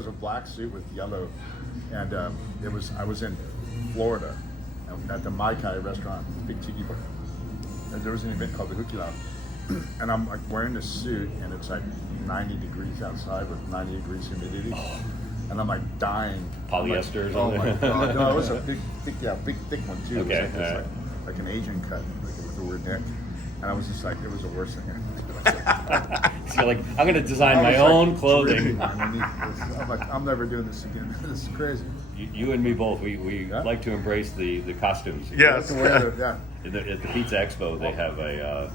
was a black suit with yellow, and I was in Florida at the Mai Kai restaurant, big tiki bar, and there was an event called the Hukilao, and I'm like wearing this suit, and it's like 90 degrees outside with 90 degrees humidity, and I'm like dying. Polyester. Oh my god! No, it was a big thick one too. Okay, It was like an Asian cut, like with a weird neck, and I was just like, it was the worst thing. So you're like, I'm going to design my own clothing. I'm like, I'm never doing this again. This is crazy. You and me both. We like to embrace the costumes. Yes. Yeah. At the Pizza Expo, they have a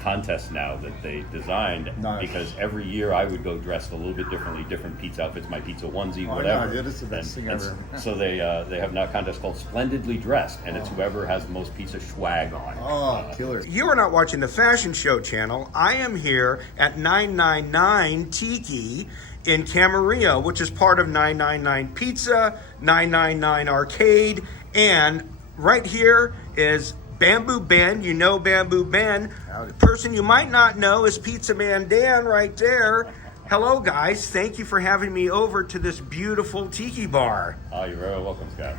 contest now that they designed because every year I would go dressed a little bit differently, different pizza outfits, my pizza onesie, whatever. Yeah, that's the best thing ever. So they have now a contest called Splendidly Dressed, and it's whoever has the most pizza swag on. Oh, killer. You are not watching the Fashion Show channel. I am here at 999 Tiki in Camarillo, which is part of 999 Pizza, 999 Arcade, and right here is Bamboo Ben. You know Bamboo Ben. Howdy. Person you might not know is Pizza Man Dan right there. Hello, guys. Thank you for having me over to this beautiful tiki bar. Oh, you're very welcome, Scott.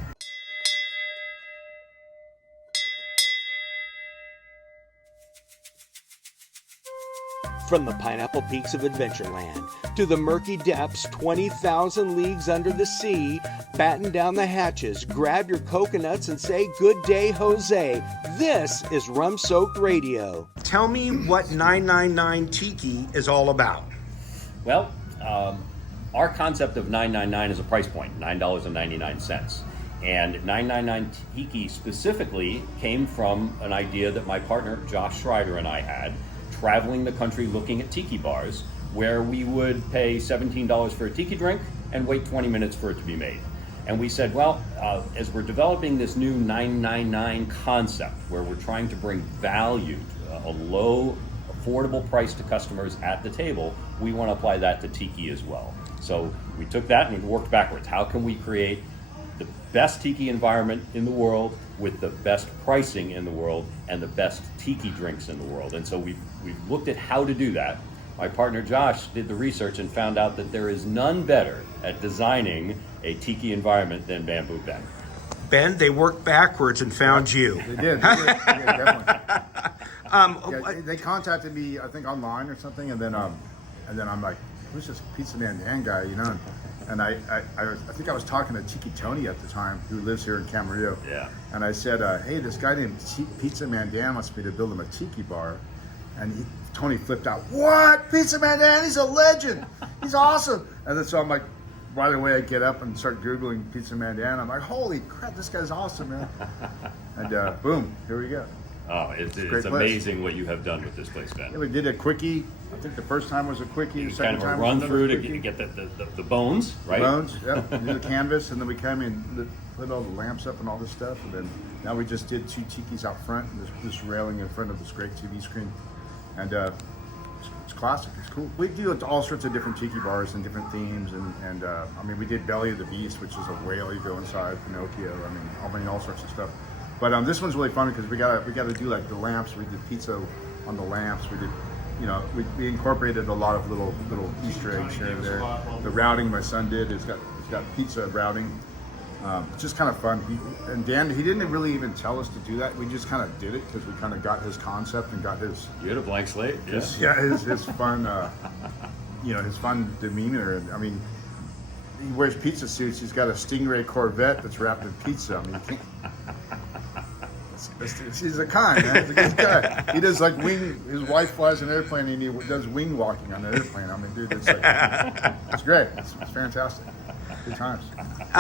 From the pineapple peaks of Adventureland to the murky depths 20,000 leagues under the sea, batten down the hatches, grab your coconuts and say good day, Jose. This is Rum-Soaked Radio. Tell me what 999 Tiki is all about. Well, our concept of $9.99 is a price point, $9.99. And 999 Tiki specifically came from an idea that my partner Josh Schreider and I had, traveling the country looking at tiki bars, where we would pay $17 for a tiki drink and wait 20 minutes for it to be made. And we said, well, as we're developing this new 999 concept, where we're trying to bring value, a low, affordable price to customers at the table, we want to apply that to tiki as well. So we took that and we worked backwards. How can we create the best tiki environment in the world with the best pricing in the world and the best tiki drinks in the world? And so we've looked at how to do that. My partner Josh did the research and found out that there is none better at designing a tiki environment than Bamboo Ben. Ben, they worked backwards and found you. They did. Definitely. They contacted me, I think, online or something, and then I'm like, who's this Pizza Man Dan guy, you know? And I think I was talking to Tiki Tony at the time, who lives here in Camarillo. Yeah. And I said, hey, this guy named Pizza Man Dan wants me to build him a tiki bar. And Tony flipped out. What? Pizza Man Dan? He's a legend. He's awesome. And then so I'm like, right away I get up and start Googling Pizza Man Dan. I'm like, holy crap, this guy's awesome, man. And boom, here we go. Oh, it's amazing what you have done with this place, Ben. Yeah, we did a quickie. I think the first time was a quickie. The second Kind of a time run was through to quickie. get the bones, right? Bones, yeah. We did the canvas, and then we came in, put all the lamps up and all this stuff, and then now we just did 2 tikis out front, and this railing in front of this great TV screen, and it's classic. It's cool. We do all sorts of different tiki bars and different themes, and I mean, we did Belly of the Beast, which is a whale you go inside, Pinocchio. I mean, all sorts of stuff. But this one's really fun because we gotta do like the lamps. We did pizza on the lamps. We did, we incorporated a lot of little Easter eggs here and there. The routing my son did. It's got pizza routing. It's just kind of fun. And Dan, he didn't really even tell us to do that. We just kind of did it because we kind of got his concept and got his. You had a blank slate. His fun, his fun demeanor. And I mean, he wears pizza suits. He's got a Stingray Corvette that's wrapped in pizza. I mean, you can't. He's a kind, man. He's a good guy. He does like his wife flies an airplane and he does wing walking on an airplane. I mean, dude, it's great. It's fantastic. Good times.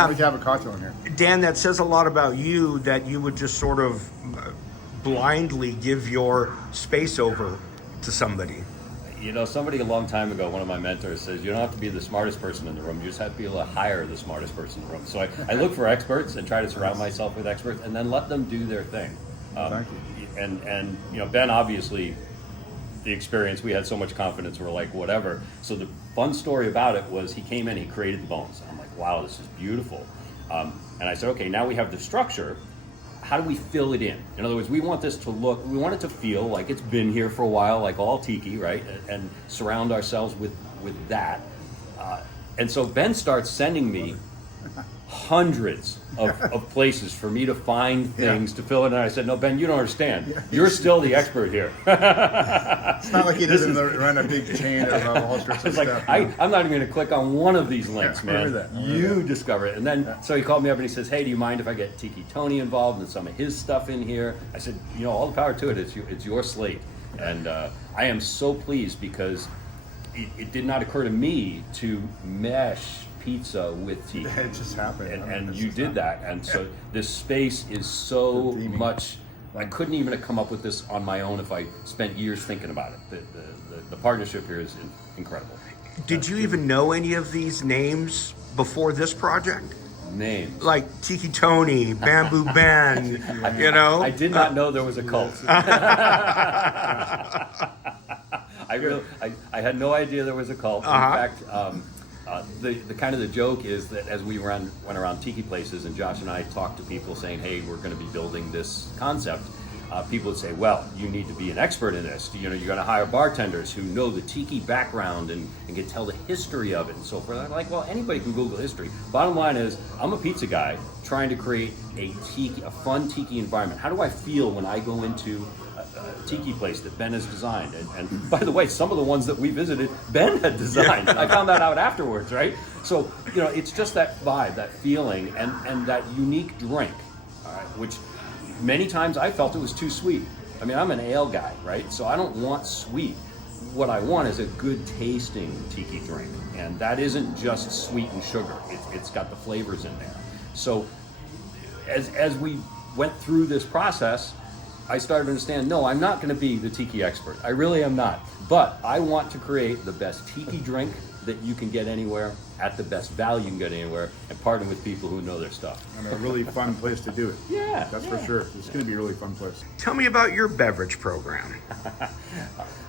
We can have a cocktail in here. Dan, that says a lot about you that you would just sort of blindly give your space over to somebody. Somebody a long time ago, one of my mentors says, you don't have to be the smartest person in the room, you just have to be able to hire the smartest person in the room. So I look for experts and try to surround myself with experts and then let them do their thing. Thank you. And Ben, obviously, the experience, we had so much confidence, we're like, whatever. So the fun story about it was he came in, he created the bones. I'm like, wow, this is beautiful. And I said, okay, now we have the structure. How do we fill it in? In other words, we want it to feel like it's been here for a while, like all tiki, right? And surround ourselves with that. And so Ben starts sending me hundreds of places for me to find things to fill in. And I said, no, Ben, you don't understand. You're still the expert here. It's not like he doesn't run a big chain of all sorts of It's like, stuff. I'm not even going to click on one of these links, Yeah, man. that. You discover it. And then, so he called me up and he says, hey, do you mind if I get Tiki Tony involved and some of his stuff in here? I said, all the power to it. It's your slate. And I am so pleased because it did not occur to me to mesh pizza with Tiki. It just happened. And you did that. And so this space is so much, I couldn't even have come up with this on my own if I spent years thinking about it. The partnership here is incredible. Did you even know any of these names before this project? Names. Like Tiki Tony, Bamboo Ben, I did not know there was a cult. I had no idea there was a cult. In fact, the kind of the joke is that as we went around tiki places and Josh and I talked to people saying, hey, we're going to be building this concept, people would say, well, you need to be an expert in this. You're going to hire bartenders who know the tiki background and can tell the history of it and so forth. I'm like, well, anybody can Google history. Bottom line is, I'm a pizza guy trying to create a fun tiki environment. How do I feel when I go into a tiki place that Ben has designed? And by the way, some of the ones that we visited, Ben had designed. I found that out afterwards, right? So, it's just that vibe, that feeling, and that unique drink, all right, which many times I felt it was too sweet. I mean, I'm an ale guy, right? So I don't want sweet. What I want is a good tasting tiki drink. And that isn't just sweet and sugar. It's got the flavors in there. So as we went through this process, I started to understand, no, I'm not going to be the tiki expert. I really am not. But I want to create the best tiki drink that you can get anywhere at the best value you can get anywhere, and partner with people who know their stuff. And a really fun place to do it. Yeah, That's for sure. It's going to be a really fun place. Tell me about your beverage program.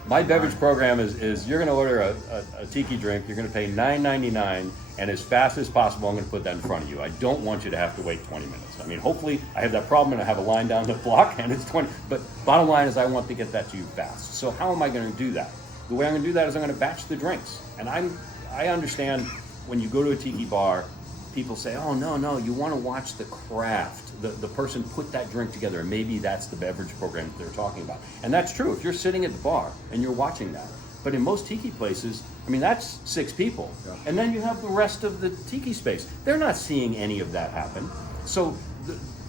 My beverage program is you're going to order a tiki drink, you're going to pay $9.99, and as fast as possible, I'm going to put that in front of you. I don't want you to have to wait 20 minutes. I mean, hopefully I have that problem and I have a line down the block and it's 20, but bottom line is I want to get that to you fast. So how am I going to do that? The way I'm going to do that is I'm going to batch the drinks. And I understand when you go to a tiki bar, people say, oh, no, you want to watch the craft. The person put that drink together, and maybe that's the beverage program that they're talking about. And that's true if you're sitting at the bar and you're watching that. But in most tiki places, I mean, that's 6 people. Yeah. And then you have the rest of the tiki space. They're not seeing any of that happen. So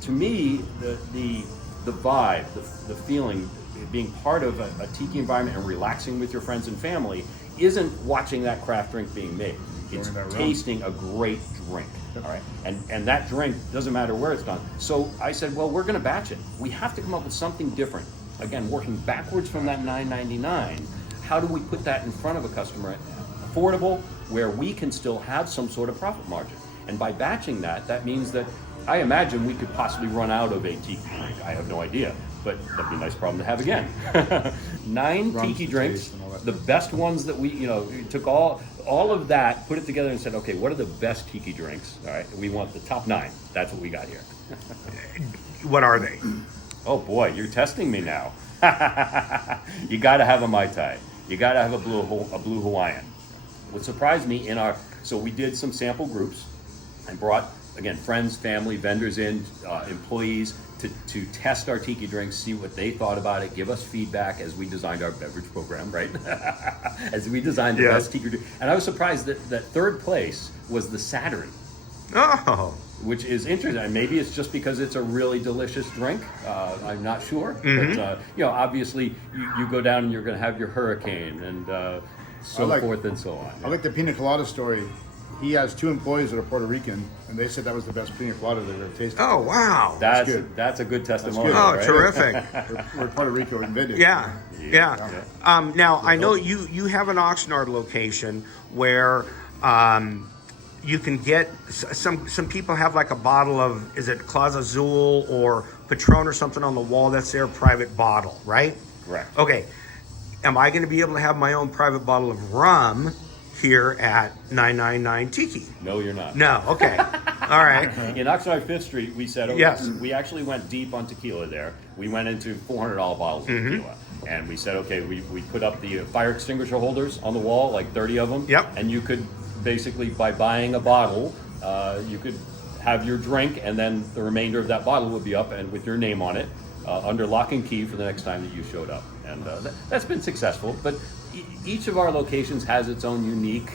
to me, the vibe, the feeling, being part of a tiki environment and relaxing with your friends and family isn't watching that craft drink being made. It's tasting a great drink, all right? And that drink doesn't matter where it's done. So I said, well, we're going to batch it. We have to come up with something different. Again, working backwards from that $9.99, how do we put that in front of a customer, affordable, where we can still have some sort of profit margin? And by batching that means that I imagine we could possibly run out of a tiki drink. I have no idea, but that'd be a nice problem to have again. 9 tiki drinks, the best ones that we took all of that, put it together and said, okay, what are the best tiki drinks? All right, we want the top 9. That's what we got here. What are they? Oh boy, you're testing me now. You got to have a Mai Tai. You got to have a blue Hawaiian. What surprised me so we did some sample groups and brought, again, friends, family, vendors in, employees to test our tiki drinks, see what they thought about it, give us feedback as we designed our beverage program, right? As we designed the best tiki drink. And I was surprised that third place was the Saturn. Oh. Which is interesting. And maybe it's just because it's a really delicious drink. I'm not sure. Mm-hmm. But, obviously you go down and you're going to have your Hurricane and so forth and so on. I like the pina colada story. He has 2 employees that are Puerto Rican, and they said that was the best pina colada they've ever tasted. Oh, wow. That's good. That's a good testimony. Oh, right? Terrific. We're Puerto Rico invented. Yeah. Now, I know you have an Oxnard location where you can get, some people have like a bottle of, is it Claus Azul or Patron or something on the wall? That's their private bottle, right? Correct. Okay. Am I going to be able to have my own private bottle of rum here at 999 Tiki? No, you're not. No, okay. All right. In Oxnard 5th Street, we said, yes. We actually went deep on tequila there. We went into $400 bottles of tequila. And we said, okay, we put up the fire extinguisher holders on the wall, like 30 of them. Yep. And you could basically by buying a bottle, you could have your drink, and then the remainder of that bottle would be up and with your name on it under lock and key for the next time that you showed up. And that's been successful. But each of our locations has its own unique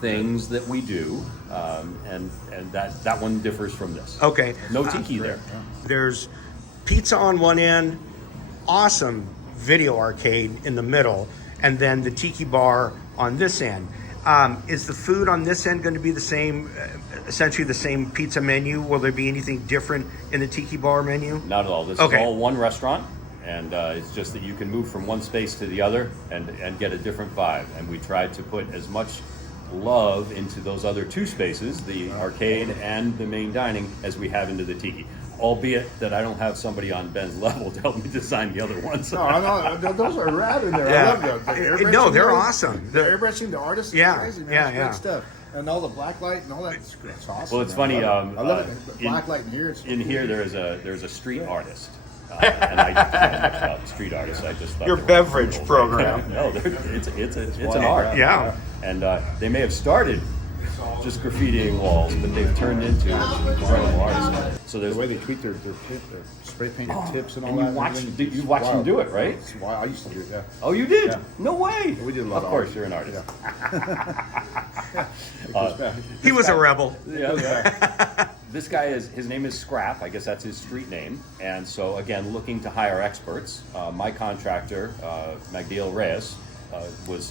things that we do, and that one differs from this. Okay. No tiki there. There's pizza on one end, awesome video arcade in the middle, and then the tiki bar on this end. Is the food on this end going to be the same, essentially the same pizza menu? Will there be anything different in the tiki bar menu? Not at all. This is all one restaurant, and it's just that you can move from one space to the other and get a different vibe. And we tried to put as much love into those other two spaces, the arcade and the main dining, as we have into the tiki. Albeit that I don't have somebody on Ben's level to help me design the other ones. No, I know. Those are rad in there. Yeah. I love those. The airbrushing, No, they're awesome. The airbrushing, the artists, Yeah, crazy, man. yeah, It's yeah. great stuff. And all the black light and all that. It's awesome. Well, it's man. funny. I love it. The black light in here. In here, there's a street artist. And I don't know much about street artists. I just thought Your they were beverage cool. program. No, it's an art. Yeah. And they may have started just graffitiing walls, but they've turned into incredible artists. So there's the way they tweet their spray painted tips and all and that. you watch them do it, right? It's wild. I used to do it. Yeah. Oh, you did? Yeah. No way. We did a lot Of of course, art. you're an artist. He was a rebel. Yeah. This guy his name is Scrap. I guess that's his street name. And so again, looking to hire experts. My contractor, Magdiel Reyes,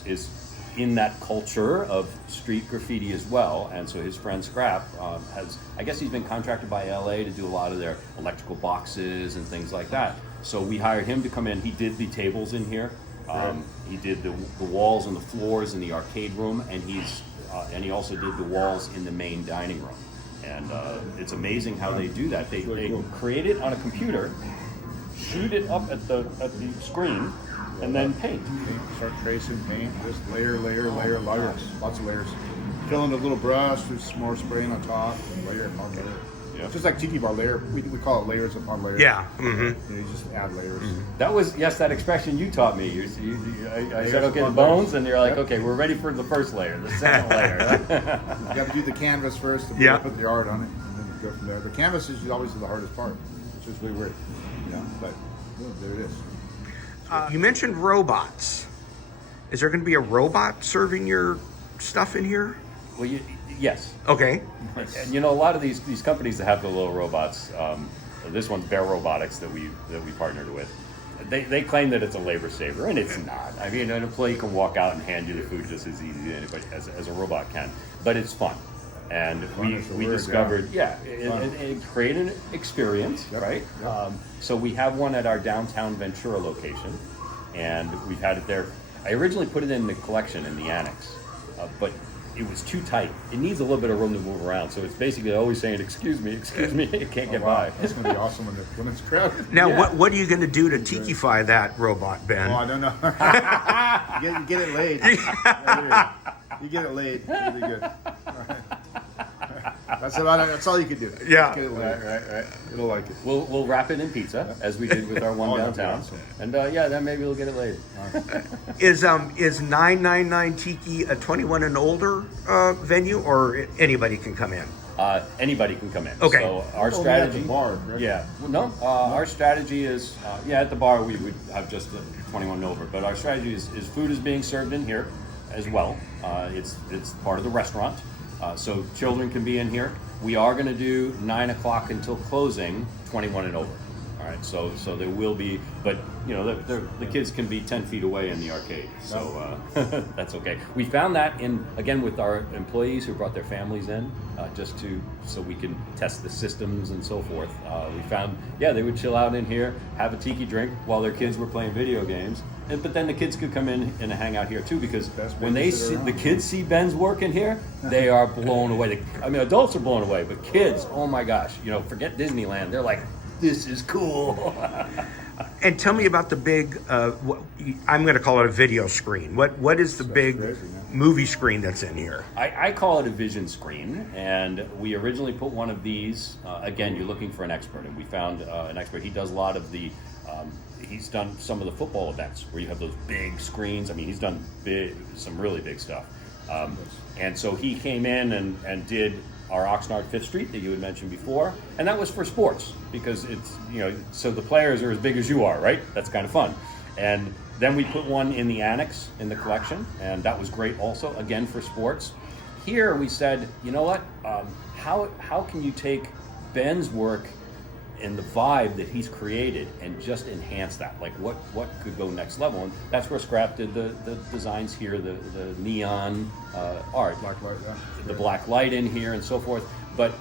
is in that culture of street graffiti as well. And so his friend Scrap I guess he's been contracted by LA to do a lot of their electrical boxes and things like that. So we hired him to come in. He did the tables in here. He did the walls and the floors in the arcade room, and he also did the walls in the main dining room. And it's amazing how they do that. They create it on a computer, shoot it up at the screen, and then paint. Start tracing, paint, just layer, layers, lots of layers. Fill in a little brush, do some more spraying on top, layer upon layer. Yeah. Just like tiki bar layer, we call it layers upon layers. Yeah. Mm-hmm. You just add layers. That was that expression you taught me. I said, okay, the upon bones, layers. and you're like, Yep. okay, we're ready for the first layer, the second layer. You got to do the canvas first, and Yeah. put the art on it, and then go from there. The canvas is always the hardest part, which is really weird, but there it is. You mentioned robots. Is there going to be a robot serving your stuff in here? Well, yes. Okay. And a lot of these companies that have the little robots, this one's Bear Robotics that we partnered with. They claim that it's a labor saver, and it's not. I mean, an employee can walk out and hand you the food just as easy as a robot can, but it's fun. And we discovered, it created an experience, right? Yep. So we have one at our downtown Ventura location, and we've had it there. I originally put it in the collection in the annex, but it was too tight. It needs a little bit of room to move around, so it's basically always saying, excuse me, it can't get by. That's going to be awesome when it's crowded. Now, Yeah. what are you going to do to tikify that robot, Ben? Oh, I don't know. you get it laid. You get it laid. Really good. That's all you can do. Yeah. Just get it laid. Right. It'll like it. We'll wrap it in pizza, as we did with our one Oh, that'd be downtown. awesome. And then maybe we'll get it later. Is 999 Tiki a 21 and older venue, or anybody can come in? Anybody can come in. Okay. So our Only strategy. at the bar, correct? Yeah. Well, no. Our strategy is at the bar we would have just 21 and over, but our strategy is food is being served in here as well. It's part of the restaurant, so children can be in here. We are going to do 9 o'clock until closing, 21 and over. All right. So there will be, but the kids can be 10 feet away in the arcade, so that's okay. We found that again with our employees who brought their families in, so we can test the systems and so forth. We found they would chill out in here, have a tiki drink while their kids were playing video games, but then the kids could come in and hang out here too, because when the kids see Ben's work in here, they are blown away. Adults are blown away, but kids, oh my gosh, forget Disneyland. They're like, this is cool. And tell me about the big, I'm going to call it a video screen. What is the big crazy, man. movie screen that's in here? I call it a vision screen, and we originally put one of these. Again, you're looking for an expert, and we found an expert. He does a lot of the. He's done some of the football events where you have those big screens. He's done some really big stuff. And so he came in and did our Oxnard 5th Street that you had mentioned before, and that was for sports, because it's, so the players are as big as you are, right? That's kind of fun. And then we put one in the annex in the collection, and that was great also, again, for sports. Here we said, you know what, how can you take Ben's work and the vibe that he's created and just enhance that? Like what could go next level? And that's where Scrap did the designs here, the neon art, Black light, yeah. the black light in here and so forth. But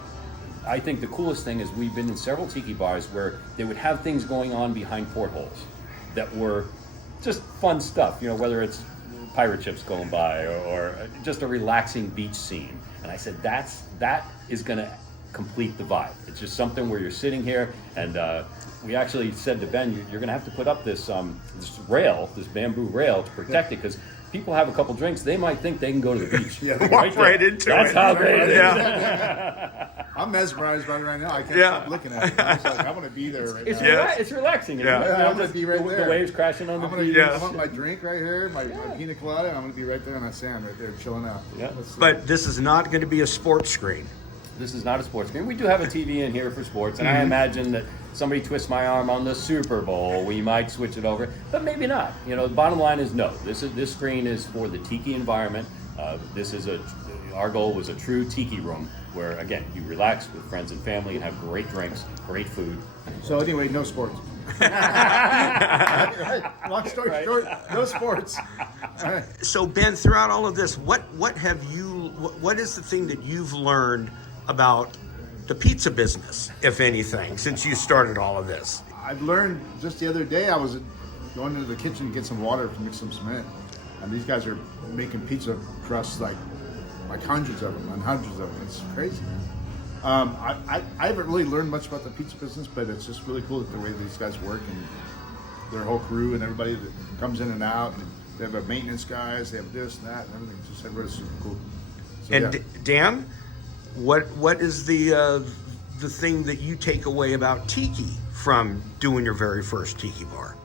I think the coolest thing is we've been in several tiki bars where they would have things going on behind portholes that were just fun stuff, whether it's pirate ships going by or just a relaxing beach scene. And I said, that is going to complete the vibe. It's just something where you're sitting here, and we actually said to Ben, you're going to have to put up this rail, this bamboo rail, to protect it, because people have a couple drinks, they might think they can go to the beach. Walk right into That's it. how great it is. I'm mesmerized by it right now. I can't stop looking at it. I'm just like, I want to be there right It's, now. it's relaxing. Yeah. Isn't it? I'm going to be right there. The waves crashing on the I'm going beach. to Yes. want my drink right here, my pina colada, and I'm going to be right there on that sand right there, chilling out. Yeah. But this is not going to be a sports screen. This is not a sports game. We do have a TV in here for sports, and I imagine that somebody twists my arm on the Super Bowl, we might switch it over, but maybe not. The bottom line is no. This screen is for the tiki environment. Our goal was a true tiki room where, again, you relax with friends and family and have great drinks, great food. So anyway, no sports. Right. Long story short, no sports. All right. So Ben, throughout all of this, what is the thing that you've learned about the pizza business, if anything, since you started all of this? I've learned just the other day, I was going into the kitchen to get some water to mix some cement, and these guys are making pizza crusts like hundreds of them and hundreds of them. It's crazy, man. I haven't really learned much about the pizza business, but it's just really cool the way these guys work and their whole crew and everybody that comes in and out. And they have maintenance guys, they have this and that and everything. Just everybody's super cool. So, And yeah. Dan, what is the thing that you take away about tiki from doing your very first tiki bar?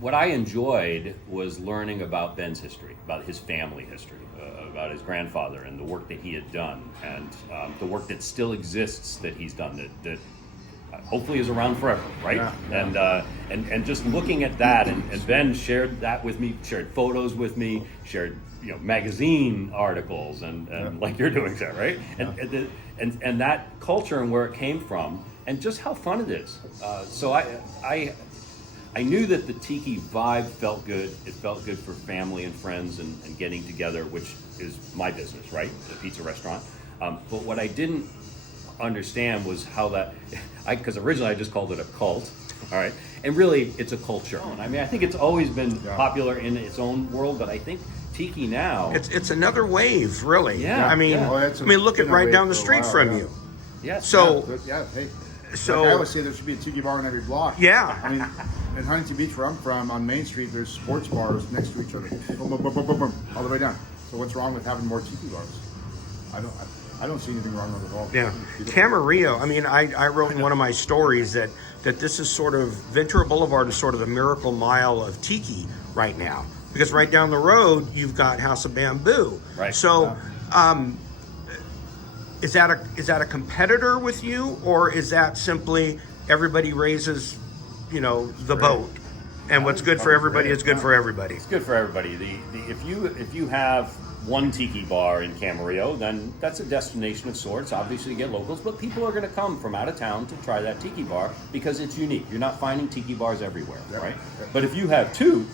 What I enjoyed was learning about Ben's history, about his family history, about his grandfather and the work that he had done, and the work that still exists that he's done that hopefully is around forever, right? Yeah. And just looking at that, and Ben shared that with me, shared photos with me, shared magazine articles, and like you're doing, Sarah, right? And that culture and where it came from, and just how fun it is. So I knew that the tiki vibe felt good. It felt good for family and friends and getting together, which is my business, right? The pizza restaurant. But what I didn't understand was how that, because originally I just called it a cult, all right? And really, it's a culture. I mean, I think it's always been popular in its own world, but I think tiki now... It's another wave, really. Yeah. I mean, Well, look at been a right wave down the for a street while, from yeah. you. Yes. So, Hey. So- like I always say, there should be a tiki bar on every block. Yeah. I mean, in Huntington Beach, where I'm from, on Main Street, there's sports bars next to each other, boom, boom, boom, boom, boom, boom, all the way down. So what's wrong with having more tiki bars? I don't see anything wrong with it at all. yeah, Camarillo. I mean, I wrote in one of my stories that this is sort of Ventura Boulevard is sort of the miracle mile of tiki right now, because right down the road you've got House of Bamboo. Right. So, is that a competitor with you, or is that simply everybody raises, the boat, and what's good for everybody is good for everybody? It's good for everybody. If you have one tiki bar in Camarillo, then that's a destination of sorts. Obviously, you get locals, but people are going to come from out of town to try that tiki bar because it's unique. You're not finding tiki bars everywhere, right? But if you have two,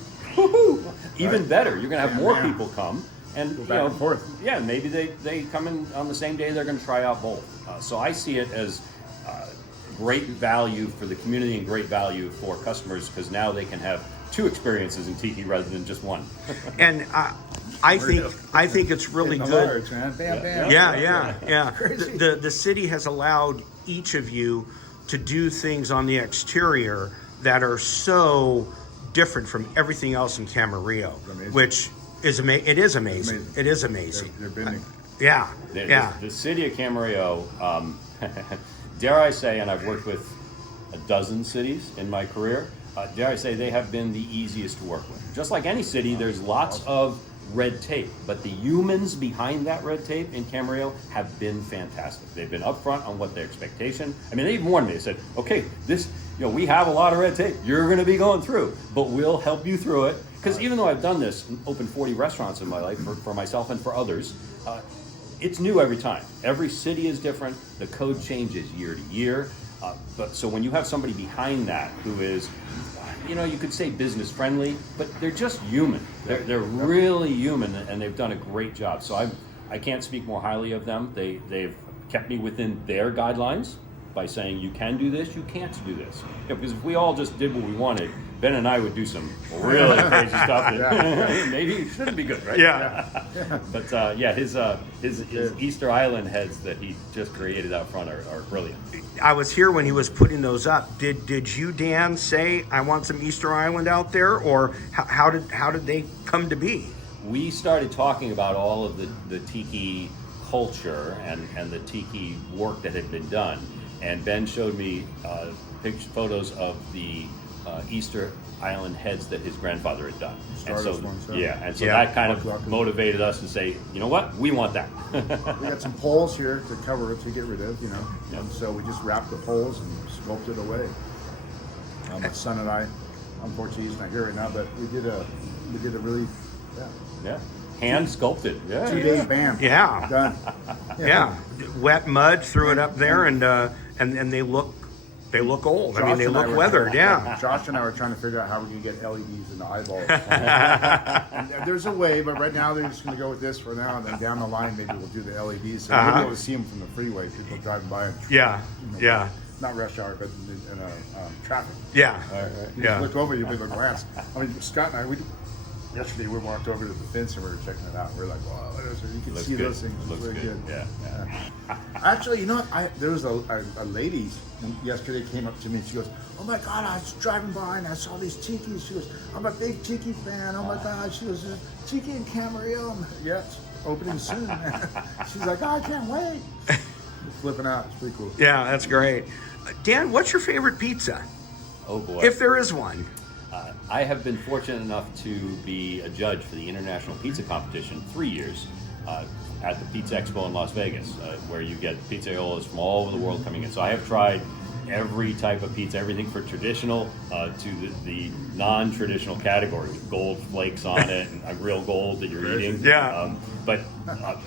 even better. You're going to have more people come. And back and forth. Yeah, maybe they come in on the same day. They're going to try out both. So I see it as great value for the community and great value for customers, because now they can have two experiences in tiki rather than just one. And I think it's really Hitting the good. large, man. Bam, bam. Yeah. Crazy. The city has allowed each of you to do things on the exterior that are so different from everything else in Camarillo, Amazing. which is amazing. It is amazing. It is amazing. They're bending. Yeah. The city of Camarillo, dare I say, and I've worked with a dozen cities in my career, dare I say they have been the easiest to work with. Just like any city, there's lots of red tape, but the humans behind that red tape in Camarillo have been fantastic. They've been upfront on what their expectation. I mean, they even warned me. They said, okay, this, we have a lot of red tape you're going to be going through, but we'll help you through it. Because even though I've done this, opened 40 restaurants in my life for myself and for others, it's new every time. Every city is different. The code changes year to year. But so when you have somebody behind that who is, you could say business friendly, but they're just human. They're really human, and they've done a great job. So I can't speak more highly of them. They've kept me within their guidelines by saying you can do this, you can't do this. Because if we all just did what we wanted, Ben and I would do some really crazy stuff that maybe shouldn't be good, right? Yeah. But his Easter Island heads that he just created out front are brilliant. I was here when he was putting those up. Did you, Dan, say I want some Easter Island out there, or how did they come to be? We started talking about all of the tiki culture and the tiki work that had been done, and Ben showed me photos of the Easter Island heads that his grandfather had done. And so that kind of motivated us to say, you know what, we want that. We got some poles here to cover it, to get rid of, and so we just wrapped the poles and sculpted away. My son and I, unfortunately he's not here right now, but we did a really hand sculpted. 2 days, bam. Yeah. Done. Yeah. Wet mud, threw it up there, and they look old. They look weathered. Yeah. Josh and I were trying to figure out how we can get LEDs in the eyeballs. And there's a way, but right now they're just going to go with this for now, and then down the line maybe we'll do the LEDs, so we'll be able to see them from the freeway. People driving by. Yeah. Not rush hour, but in traffic. Yeah. You look over, you give a glance. Scott and I, yesterday we walked over to the fence and we were checking it out. We're like, wow, what is it? You can Looks see good. those things. Looks really good. Yeah. Actually, there was a lady yesterday came up to me and she goes, oh my God, I was driving by and I saw these tikis. She goes, I'm a big tiki fan. Oh my God. She goes, tiki in Camarillo. Yeah, it's opening soon. She's like, oh, I can't wait. Flipping out. It's pretty cool. Yeah, that's great. Dan, what's your favorite pizza? Oh boy. If there is one. I have been fortunate enough to be a judge for the International Pizza Competition 3 years at the Pizza Expo in Las Vegas, where you get pizzaiolas from all over the world coming in. So I have tried every type of pizza, everything for traditional to the non-traditional category, with gold flakes on it and a real gold that you're eating. Yeah. But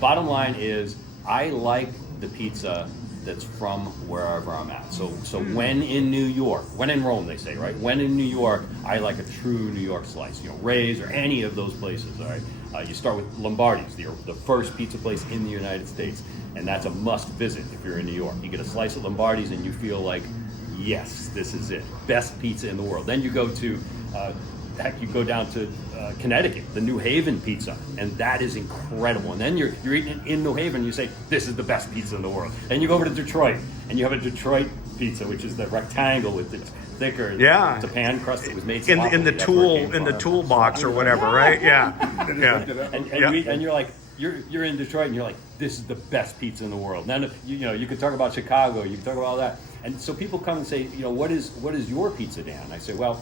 bottom line is, I like the pizza that's from wherever I'm at. So when in New York, when in Rome, they say, right? When in New York, I like a true New York slice. Ray's or any of those places, all right? You start with Lombardi's, the first pizza place in the United States, and that's a must visit if you're in New York. You get a slice of Lombardi's and you feel like, yes, this is it. Best pizza in the world. Then you go to, you go down to Connecticut, the New Haven pizza, and that is incredible. And then you're eating it in New Haven, you say, this is the best pizza in the world. Then you go over to Detroit, and you have a Detroit pizza, which is the rectangle with the thicker, it's a pan crust that was made in the toolbox or whatever, right? Yeah. And you're like, you're in Detroit, and you're like, this is the best pizza in the world. And then you could talk about Chicago, you can talk about all that, and so people come and say, what is your pizza, Dan? I say, well,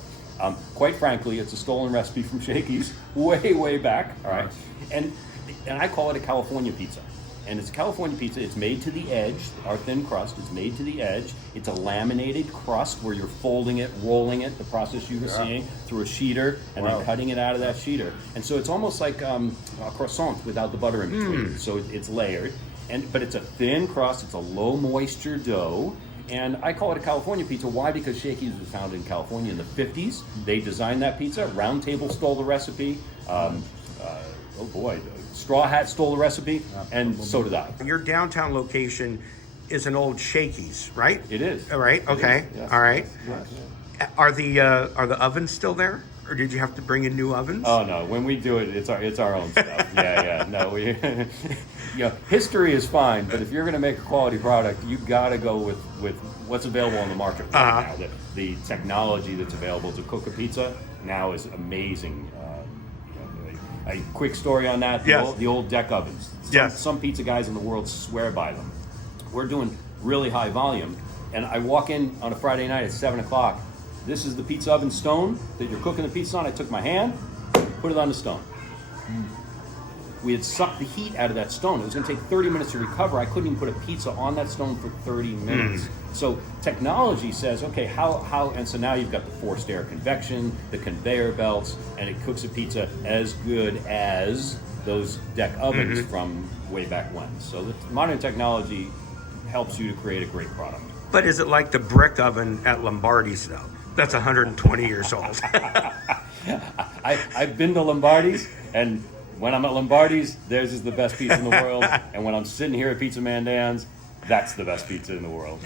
quite frankly, it's a stolen recipe from Shakey's way back, all right? And I call it a California pizza. And it's a California pizza. It's made to the edge, our thin crust. It's made to the edge. It's a laminated crust where you're folding it, rolling it, the process you were seeing, through a sheeter, and then cutting it out of that sheeter. And so it's almost like a croissant without the butter in between. So it's layered, but it's a thin crust. It's a low moisture dough. And I call it a California pizza. Why? Because Shakey's was founded in California in the 50s. They designed that pizza. Round Table stole the recipe. Straw Hat stole the recipe, and so did I. Your downtown location is an old Shakey's, right? It is. All right. Okay. Yes. All right. Yes. Are the ovens still there, or did you have to bring in new ovens? Oh no! When we do it, it's our own stuff. No, history is fine, but if you're going to make a quality product, you got to go with what's available on the market right now. The technology that's available to cook a pizza now is amazing. A quick story on that, the old deck ovens. Some pizza guys in the world swear by them. We're doing really high volume, and I walk in on a Friday night at 7 o'clock. This is the pizza oven stone that you're cooking the pizza on. I took my hand, put it on the stone. we had sucked the heat out of that stone. It was going to take 30 minutes to recover. I couldn't even put a pizza on that stone for 30 minutes. So technology says, okay, how, and so now you've got the forced air convection, the conveyor belts, and it cooks a pizza as good as those deck ovens from way back when. So the modern technology helps you to create a great product. But is it like the brick oven at Lombardi's, though? That's 120 years old. I've been to Lombardi's, and when I'm at Lombardi's, theirs is the best pizza in the world. And when I'm sitting here at Pizza Man Dan's, that's the best pizza in the world.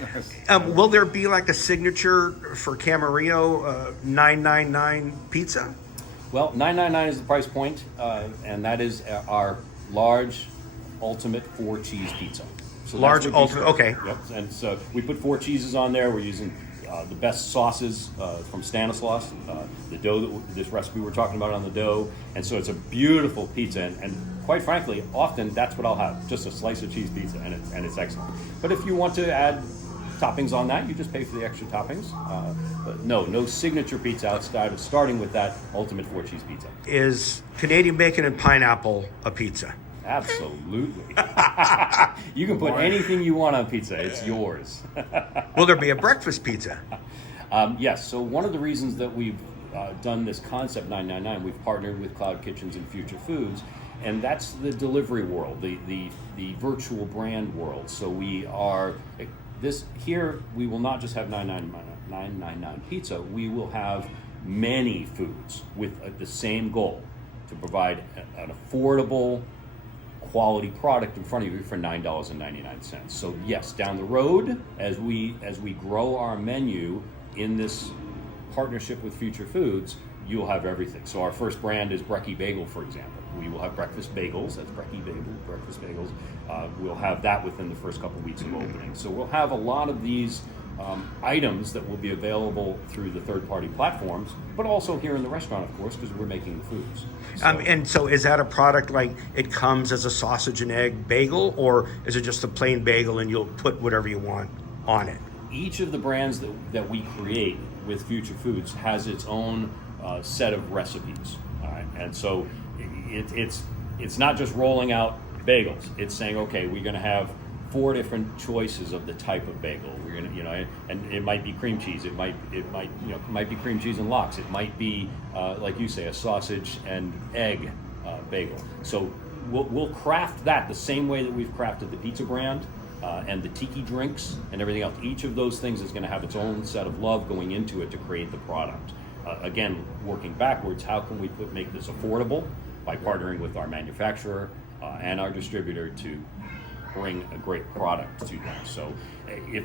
Will there be like a signature for Camarillo $9.99 pizza? Well, $9.99 is the price point, and that is our large, ultimate 4-cheese pizza. So Large ultimate, okay. Yep, and so we put 4 cheeses on there. We're using the best sauces from Stanislaus, the dough, this recipe we're talking about on the dough. And so it's a beautiful pizza, and quite frankly, often that's what I'll have, just a slice of cheese pizza, and it's excellent. But if you want to add toppings on that, you just pay for the extra toppings. But no signature pizza outside of starting with that ultimate 4-cheese pizza. Is Canadian bacon and pineapple a pizza? Absolutely. You can put anything you want on pizza. It's yours. Will there be a breakfast pizza? Yes. So one of the reasons that we've done this concept 999, we've partnered with Cloud Kitchens and Future Foods, and that's the delivery world, the virtual brand world. So we are here. We will not just have 999 pizza. We will have many foods with the same goal, to provide an affordable, quality product in front of you for $9.99. So yes, down the road, as we grow our menu in this partnership with Future Foods, you'll have everything. So our first brand is Brekkie Bagel, for example. We will have breakfast bagels. That's Brekkie Bagel, breakfast bagels. We'll have that within the first couple of weeks of opening. So we'll have a lot of these items that will be available through the third-party platforms, but also here in the restaurant, of course, because we're making the foods. And so is that a product like it comes as a sausage and egg bagel, or is it just a plain bagel and you'll put whatever you want on it? Each of the brands that we create with Future Foods has its own set of recipes. All right? And so it's not just rolling out bagels. It's saying, okay, we're going to have 4 different choices of the type of bagel. We're gonna, and it might be cream cheese. It might be cream cheese and lox. It might be, like you say, a sausage and egg bagel. So we'll craft that the same way that we've crafted the pizza brand and the Tiki drinks and everything else. Each of those things is going to have its own set of love going into it to create the product. Again, working backwards, how can we make this affordable by partnering with our manufacturer and our distributor to bring a great product to them. So if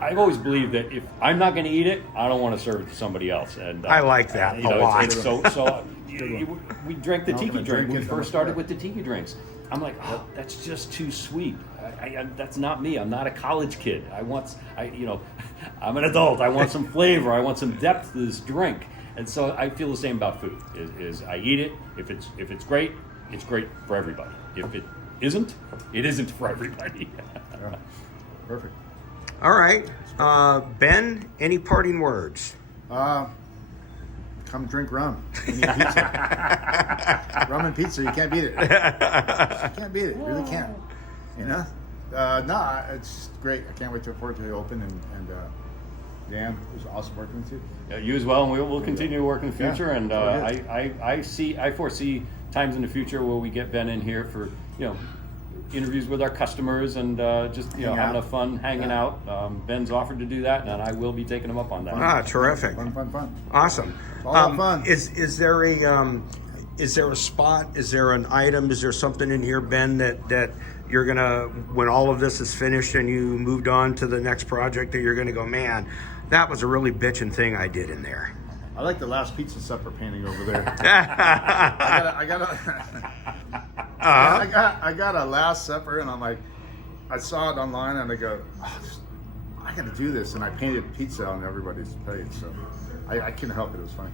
I've always believed that if I'm not going to eat it, I don't want to serve it to somebody else. And I like that a lot. So we drank the Tiki drink. We first started with the Tiki drinks. I'm like, oh, that's just too sweet. That's not me. I'm not a college kid. I'm an adult. I want some flavor. I want some depth to this drink. And so I feel the same about food. Is I eat it. If it's great, it's great for everybody. If it isn't, it isn't for everybody. Yeah. Perfect. All right. Ben, any parting words? Come drink rum. You need pizza. Rum and pizza, you can't beat it. You can't beat it. You really can't. It's great. I can't wait for it to open. And Dan, it was awesome working with you. Yeah, you as well. And we'll continue to work in the future. Yeah. And I foresee times in the future where we get Ben in here for interviews with our customers and having a fun hanging out. Ben's offered to do that, and I will be taking him up on that. Terrific! Fun. Awesome. All fun. Is there a spot? Is there an item? Is there something in here, Ben, that you're gonna, when all of this is finished and you moved on to the next project, that you're gonna go, man, that was a really bitchin' thing I did in there? I like the Last Pizza Supper painting over there. I got a Last Supper, and I'm like, I saw it online, and I go, I got to do this, and I painted pizza on everybody's page. So I couldn't help it. It was funny.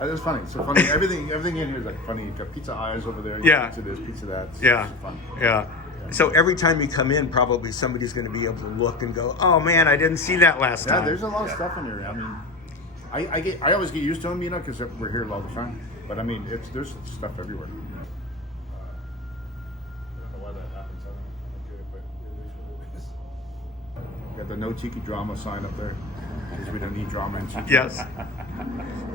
It was funny. So funny. Everything in here is like funny. You got pizza eyes over there. Yeah. Pizza this, pizza that. It's fun. Yeah. So every time you come in, probably somebody's going to be able to look and go, "Oh man, I didn't see that last time." Yeah, there's a lot of stuff in here. I mean, I always get used to them, because we're here all the time. But I mean, there's stuff everywhere. Got the no tiki drama sign up there because we don't need drama in tiki. Yes.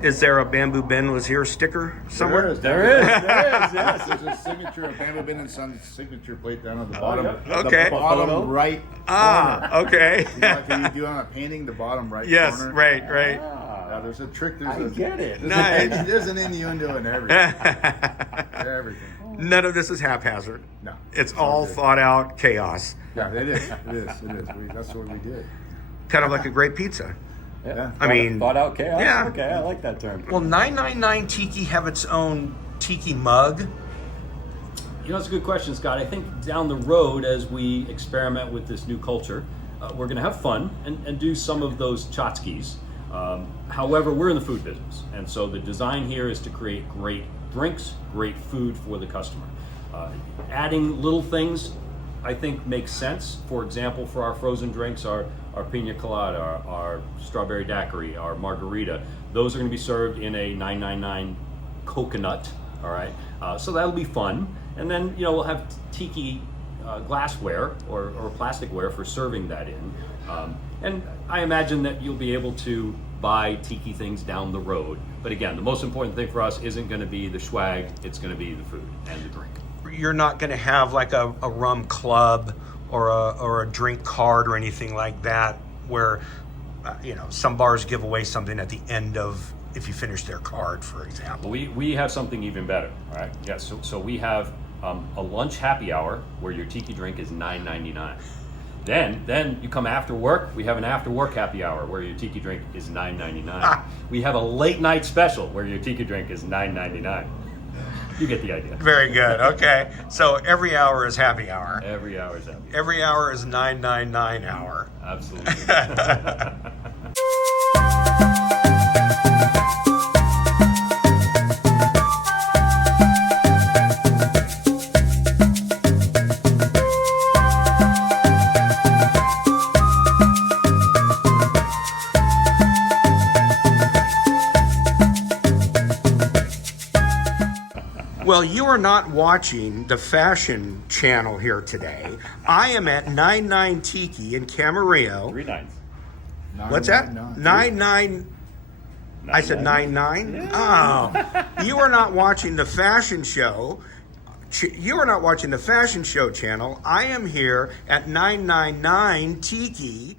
Is there a Bamboo Ben was here sticker somewhere? There is, yes. There's a signature, a Bamboo Ben and Son's signature plate down at the Oh, bottom. yeah. Okay. The bottom Photo? right Ah, corner. okay. Can you do on a painting the bottom right Yes, corner? right. Yeah, there's a trick. I get it. Nice. There's an innuendo in everything. Everything. None of this is haphazard. No. It's all good. thought out chaos. Yeah, it is. That's what we did. Kind of like a great pizza. Yeah. I mean, thought out chaos. yeah. Okay, I like that term. will 999 Tiki have its own Tiki mug? You know, it's a good question, Scott. I think down the road, as we experiment with this new culture, we're going to have fun and do some of those tchotchkes. However, we're in the food business, and so the design here is to create great drinks, great food for the customer. Adding little things, I think, makes sense. For example, for our frozen drinks, our pina colada, our strawberry daiquiri, our margarita, those are going to be served in a 999 coconut. All right, so that'll be fun. And then, you know, we'll have tiki glassware or plasticware for serving that in. And I imagine that you'll be able to buy tiki things down the road. But again, the most important thing for us isn't going to be the swag, it's going to be the food and the drink. You're not going to have like a rum club or a drink card or anything like that where, you know, some bars give away something at the end of, if you finish their card, for example. We have something even better, all right? Yes, so we have a lunch happy hour where your tiki drink is $9.99. Then you come after work, we have an after work happy hour where your tiki drink is $9.99. We have a late night special where your tiki drink is $9.99. You get the idea. Very good. Okay. So every hour is happy hour. Every hour is happy. Every hour is 999 hour. Absolutely. Well, you are not watching the fashion channel here today. I am at 99 Tiki in Camarillo. 3 nines. What's that? 999. 99. I said 99? Oh. You are not watching the fashion show. You are not watching the fashion show channel. I am here at 999 Tiki